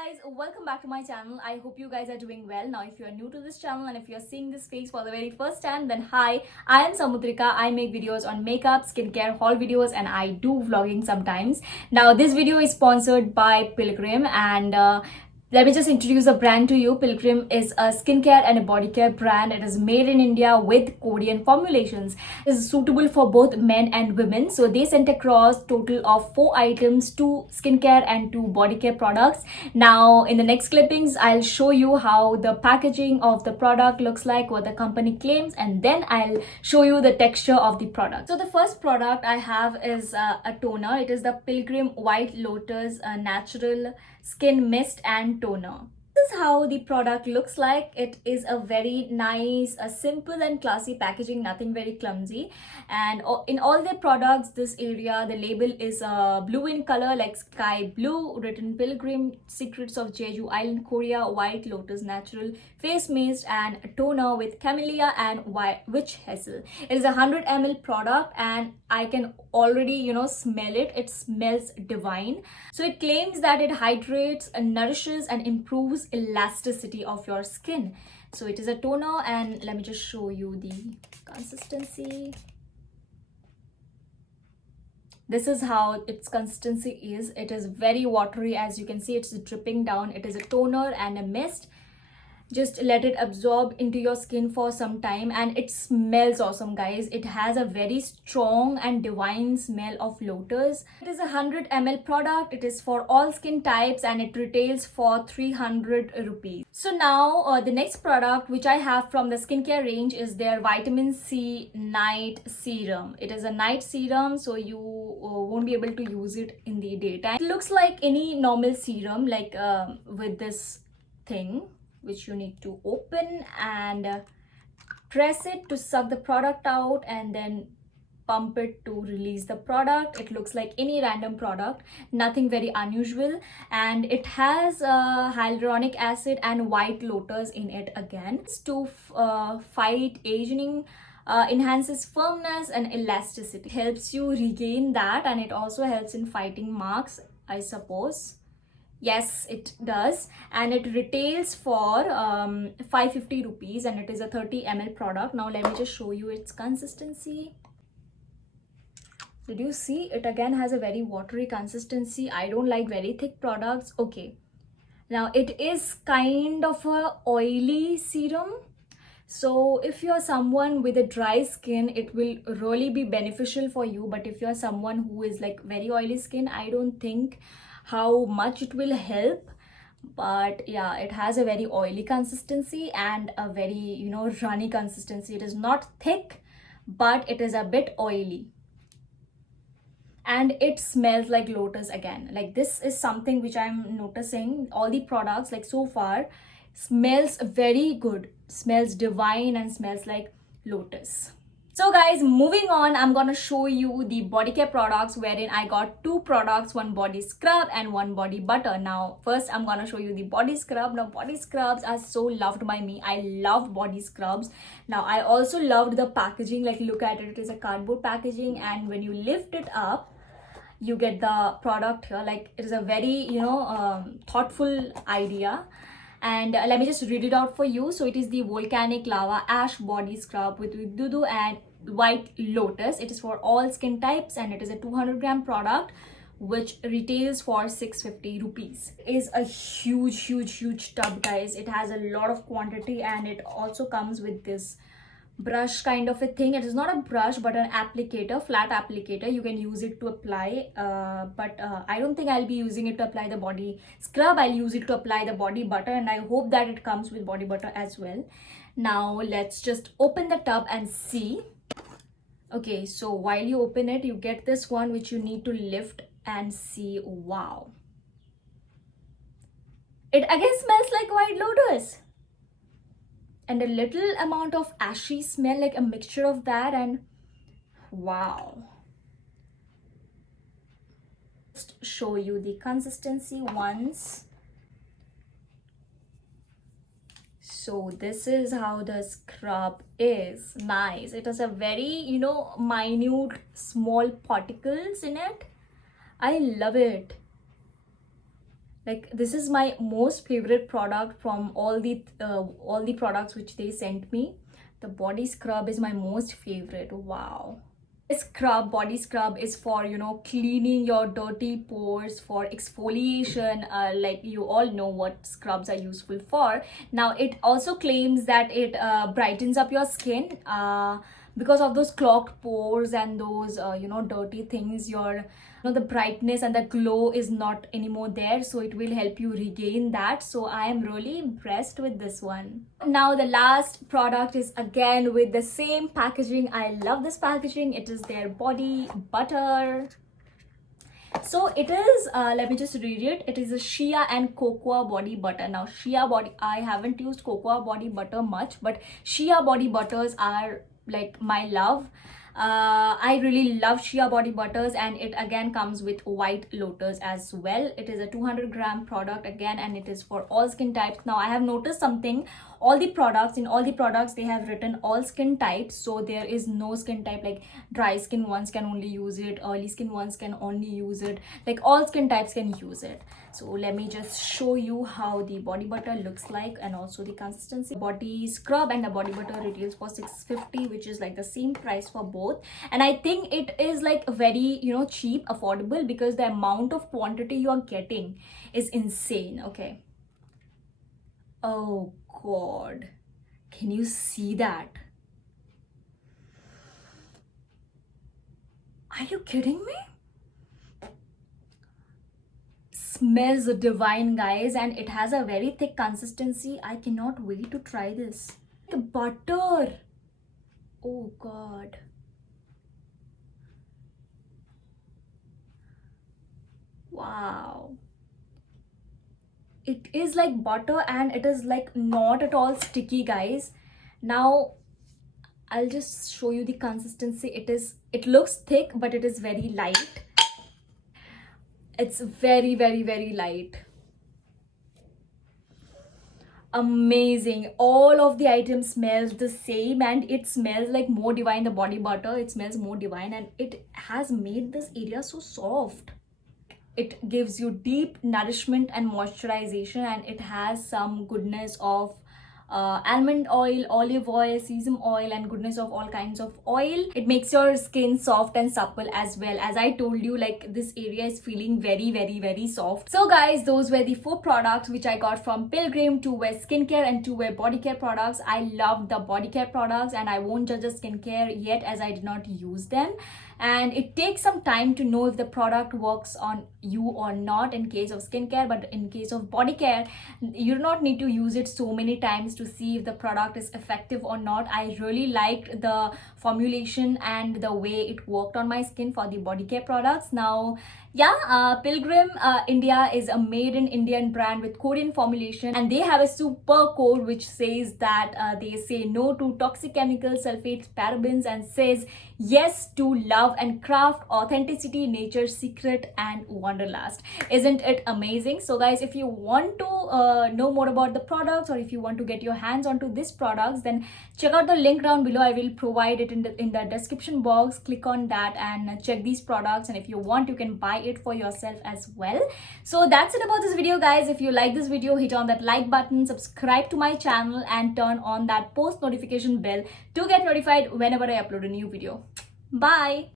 guys, welcome back to my channel. I hope you guys are doing well. Now if you are new to this channel and if you are seeing this face for the very first time, then hi, I am Samudrika. I make videos on makeup, skincare, haul videos, and I do vlogging sometimes. Now this video is sponsored by Pilgrim, and let me just introduce the brand to you. Pilgrim is a skincare and a body care brand. It is made in India with Korean formulations. It is suitable for both men and women. So they sent across total of 4 items, 2 skincare and 2 body care products. Now in the next clippings, I'll show you how the packaging of the product looks like, what the company claims, and then I'll show you the texture of the product. So the first product I have is a toner. It is the Pilgrim White Lotus Natural Skin Mist and Toner. This is how the product looks like. It is a very nice, a simple and classy packaging, nothing very clumsy. And in all their products, this area, the label is blue in color, like sky blue, written Pilgrim, Secrets of Jeju Island, Korea, White Lotus Natural Face Mist and Toner with Camellia and Witch Hazel. It is a 100 ml product and I can already, smell it. It smells divine. So it claims that it hydrates, nourishes and improves elasticity of your skin. So it is a toner, and let me just show you the consistency. This is how its consistency is. It is very watery. As you can see, it's dripping down. It is a toner and a mist. Just let it absorb into your skin for some time, and it smells awesome, guys. It has a very strong and divine smell of lotus. It is a 100 ml product. It is for all skin types and it retails for 300 rupees. So now the next product which I have from the skincare range is their vitamin C night serum. It is a night serum, so you won't be able to use it in the daytime. It looks like any normal serum, like with this thing which you need to open and press it to suck the product out and then pump it to release the product. It looks like any random product, nothing very unusual, and it has hyaluronic acid and white lotus in it again. It's to fight aging, enhances firmness and elasticity, helps you regain that, and it also helps in fighting marks, I suppose. Yes, it does, and it retails for 550 rupees and it is a 30 ml product. Now let me just show you its consistency. Did you see? It again has a very watery consistency. I don't like very thick products. Okay, now it is kind of a oily serum. So if you're someone with a dry skin, it will really be beneficial for you. But if you're someone who is like very oily skin, I don't think how much it will help. But yeah, it has a very oily consistency and a very runny consistency. It is not thick, but it is a bit oily, and it smells like lotus again. Like, this is something which I'm noticing. All the products, like so far, smells very good, smells divine and smells like lotus. So guys, moving on, I'm gonna show you the body care products, wherein I got 2 products, one body scrub and one body butter. Now first I'm gonna show you the body scrub. Now body scrubs are so loved by me. I love body scrubs. Now I also loved the packaging. Like, look at it, it is a cardboard packaging, and when you lift it up, you get the product here. Like, it is a very thoughtful idea. And let me just read it out for you. So it is the volcanic lava ash body scrub with dudu and white lotus. It is for all skin types and it is a 200-gram product which retails for 650 rupees. It is a huge tub, guys. It has a lot of quantity and it also comes with this brush kind of a thing. It is not a brush but an applicator, flat applicator. You can use it to apply, but I don't think I'll be using it to apply the body scrub. I'll use it to apply the body butter, and I hope that it comes with body butter as well. Now let's just open the tub and see. Okay, so while you open it, you get this one which you need to lift and see. Wow, it again smells like white lotus and a little amount of ashy smell, like a mixture of that, and wow. Just show you the consistency once. So this is how the scrub is. Nice. It has a very minute small particles in it. I love it. Like, this is my most favorite product from all the products which they sent me. The body scrub is my most favorite. Wow. This body scrub is for, cleaning your dirty pores, for exfoliation. Like, you all know what scrubs are useful for. Now, it also claims that it brightens up your skin, because of those clogged pores and those dirty things. The brightness and the glow is not anymore there, so it will help you regain that. So I am really impressed with this one. Now, the last product is again with the same packaging. I love this packaging. It is their body butter. So it is, let me just read it. It is a shea and cocoa body butter. Now, I haven't used cocoa body butter much, but shea body butters are like my love. I really love shea body butters, and it again comes with white lotus as well. It is a 200-gram product again, and it is for all skin types. Now, I have noticed something. All the products they have written all skin types, so there is no skin type like dry skin ones can only use it, oily skin ones can only use it. Like, all skin types can use it. So let me just show you how the body butter looks like, and also the consistency. Body scrub and the body butter retails for $6.50, which is like the same price for both. And I think it is like very cheap, affordable, because the amount of quantity you are getting is insane. Okay. Oh god, can you see that? Are you kidding me? Smells divine, guys, and it has a very thick consistency. I cannot wait to try this. The butter, oh god. Wow, it is like butter, and it is like not at all sticky, guys. Now, I'll just show you the consistency. It looks thick, but it is very light. It's very, very, very light. Amazing. All of the items smells the same, and it smells like more divine. The body butter, it smells more divine, and it has made this area so soft. It gives you deep nourishment and moisturization, and it has some goodness of almond oil, olive oil, sesame oil, and goodness of all kinds of oil. It makes your skin soft and supple as well. As I told you, like, this area is feeling very, very, very soft. So guys, those were the 4 products which I got from Pilgrim. 2 were skincare and 2 were body care products. I love the body care products, and I won't judge the skincare yet as I did not use them. And it takes some time to know if the product works on you or not in case of skincare, but in case of body care, you do not need to use it so many times to see if the product is effective or not. I really liked the formulation and the way it worked on my skin for the body care products. Now, yeah, Pilgrim India is a made in Indian brand with Korean formulation, and they have a super code which says that they say no to toxic chemicals, sulfates, parabens, and says yes to love and craft, authenticity, nature's secret, and wanderlust. Isn't it amazing? So guys, if you want to know more about the products, or if you want to get your hands onto these products, then check out the link down below. I will provide it in the description box. Click on that and check these products, and if you want, you can buy it for yourself as well. So that's it about this video, guys. If you like this video, hit on that like button, subscribe to my channel, and turn on that post notification bell to get notified whenever I upload a new video. Bye.